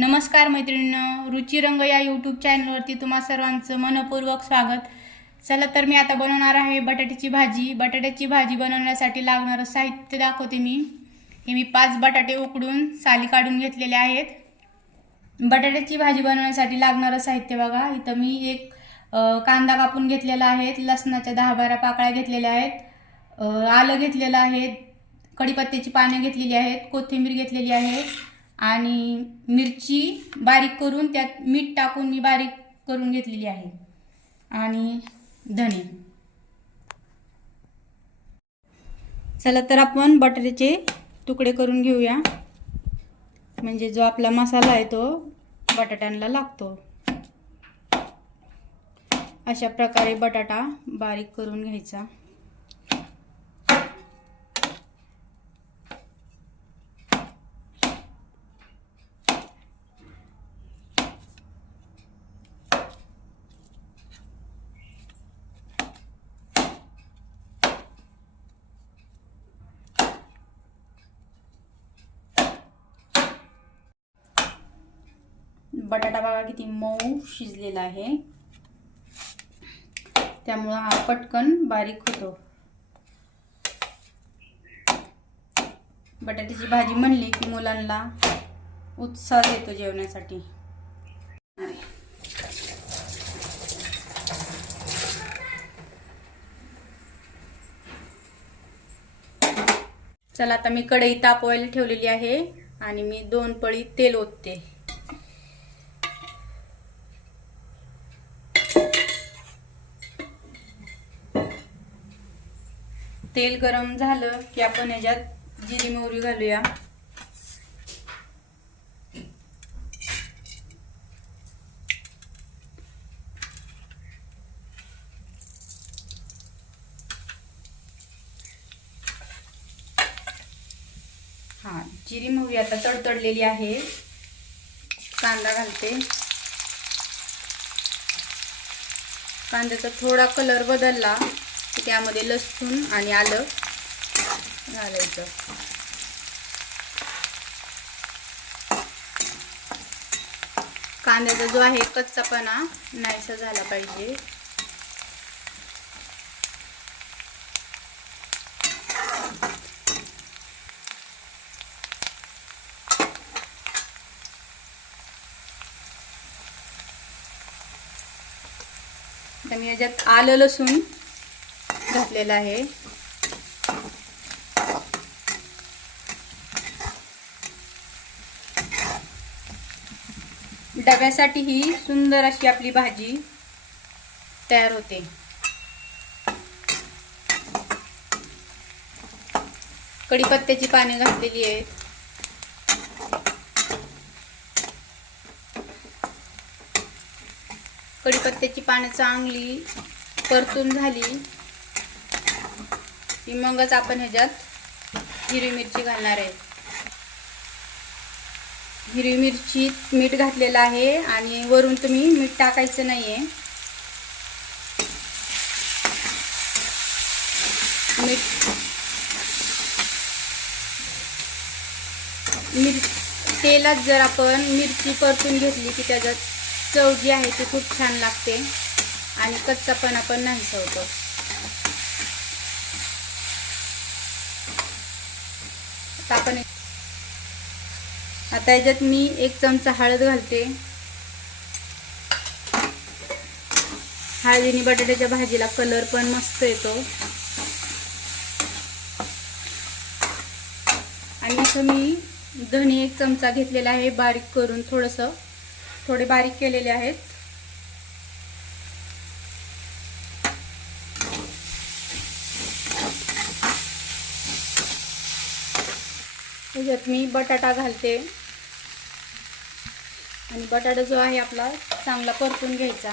नमस्कार मैत्रिणीनं रुचिरंग या यूट्यूब चॅनलवरती तुम्हा सर्वांचं मनपूर्वक स्वागत. चला तर मी आता बनवणार आहे बटाट्याची भाजी. बटाट्याची भाजी बनवण्यासाठी लागणारं साहित्य दाखवते मी. हे मी पाच बटाटे उकडून साली काढून घेतलेले आहेत. बटाट्याची भाजी बनवण्यासाठी लागणारं साहित्य बघा. इथं मी एक कांदा कापून घेतलेला आहे. लसणाच्या दहा बारा पाकळ्या घेतलेल्या आहेत. आलं घेतलेलं आहे. कढीपत्त्याची पाने घेतलेली आहेत. कोथिंबीर घेतलेली आहे. आणि मिरची बारीक करून त्यात मीठ टाकून मी बारीक करून घेतलेली आहे. आणि धने चला तर आपण बटाट्याचे तुकडे करून घेऊया. म्हणजे जो आपला मसाला आहे तो बटाट्यांना लागतो. अशा प्रकारे बटाटा बारीक करून घ्यायचा. बटाटा बघा किती मऊ शिजलेला आहे. त्यामुळं हा पटकन बारीक होतो. बटाट्याची भाजी म्हणली की मुलांना उत्साह येतो जेवण्यासाठी चला आता मी कढई तापवायला ठेवलेली आहे आणि मी दोन पळी तेल ओतते. तेल गरम झालं की आपण याच्यात जिरी मोहरी घालूया. हा जिरी मोहरी आता तडतडलेली आहे. कांदा घालते. कांद्याचा थोडा कलर बदलला. त्यामध्ये लसूण आणि आलं. घालायचं. कांद्याचा जो आहे कच्चापणा नाहीसा झाला पाहिजे. आणि याच्यात आलं लसूण. घातलेलं आहे. डब्यासाठी ही सुंदर अशी आपली भाजी तयार होते. कढीपत्त्याची पाने घातलेली आहेत. कढीपत्त्याची पानं चांगली परतून झाली. की मगच आपण ह्याच्यात हिरवी मिरची घालणार आहे. हिरवी मिरची मीठ घातलेलं आहे आणि वरून तुम्ही मीठ टाकायचं नाही आहे मीठ मिर तेलात जर आपण मिरची परतून घेतली की त्याच्यात चव जी आहे ती खूप छान लागते आणि कच्चापणा पण नाही होतो आपण आता याच्यात मी एक चमचा हळद घालते. हळदीने बटाट्याच्या भाजीला कलर पण मस्त येतो. आणि असं मी धने एक चमचा घेतलेला आहे बारीक करून थोडंसं थोडे बारीक केलेले आहेत. त्याच्यात मी बटाटा घालते. आणि बटाटा जो आहे आपला चांगला परतून घ्यायचा.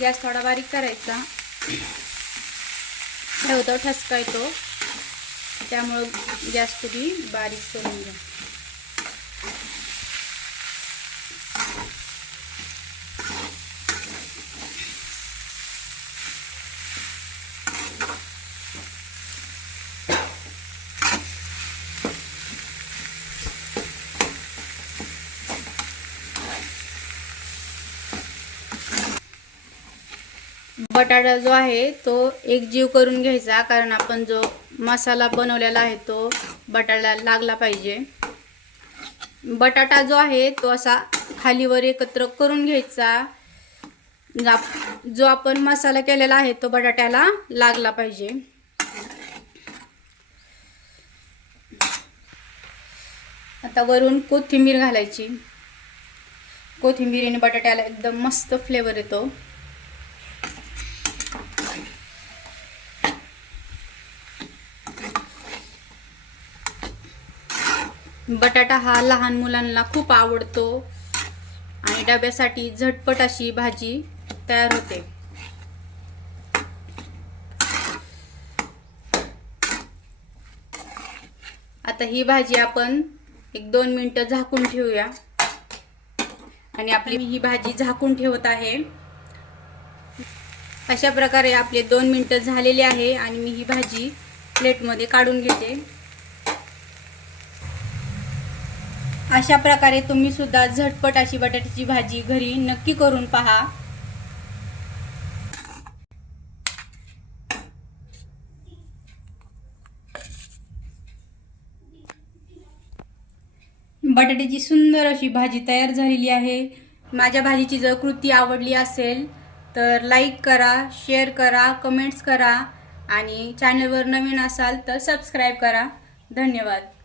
गॅस थोडा बारीक करायचा. ठेवतो ठसका येतो त्यामुळं गॅस तुम्ही बारीक करून घ्या. बटाटा जो आहे तो एक जीव करून घ्यायचा कारण आपण जो मसाला बनवलेला आहे तो बटाटा लागला पाहिजे. बटाटा जो आहे तो असा खालीवर एकत्र करून घ्यायचा. जो आपण मसाला केलेला आहे तो बटाट्याला लागला पाहिजे. आता वरून कोथिंबीर घालायची. कोथिंबीरीने बटाट्याला एकदम मस्त फ्लेवर येतो. बटाटा हा लहान मुलांना खूप आवडतो. आणि डब्यासाठी झटपट अशी भाजी तयार होते. आता ही भाजी आपण एक दोन मिनटं झाकून ठेवूया. आणि आपली मी ही भाजी झाकून ठेवत आहे. अशा प्रकारे आपले दोन मिनटं झालेले आहे आणि मी ही भाजी प्लेटमध्ये काढून घेते. अशा प्रकारे तुम्ही सुद्धा झटपट अशी बटाट्याची भाजी घरी नक्की करून पहा. बटाट्याची सुंदर अशी भाजी तयार झालेली आहे. माझ्या भाजीची जर कृती आवडली असेल तर लाईक करा शेअर करा कमेंट्स करा आणि चॅनलवर नवीन असाल तर सबस्क्राईब करा. धन्यवाद.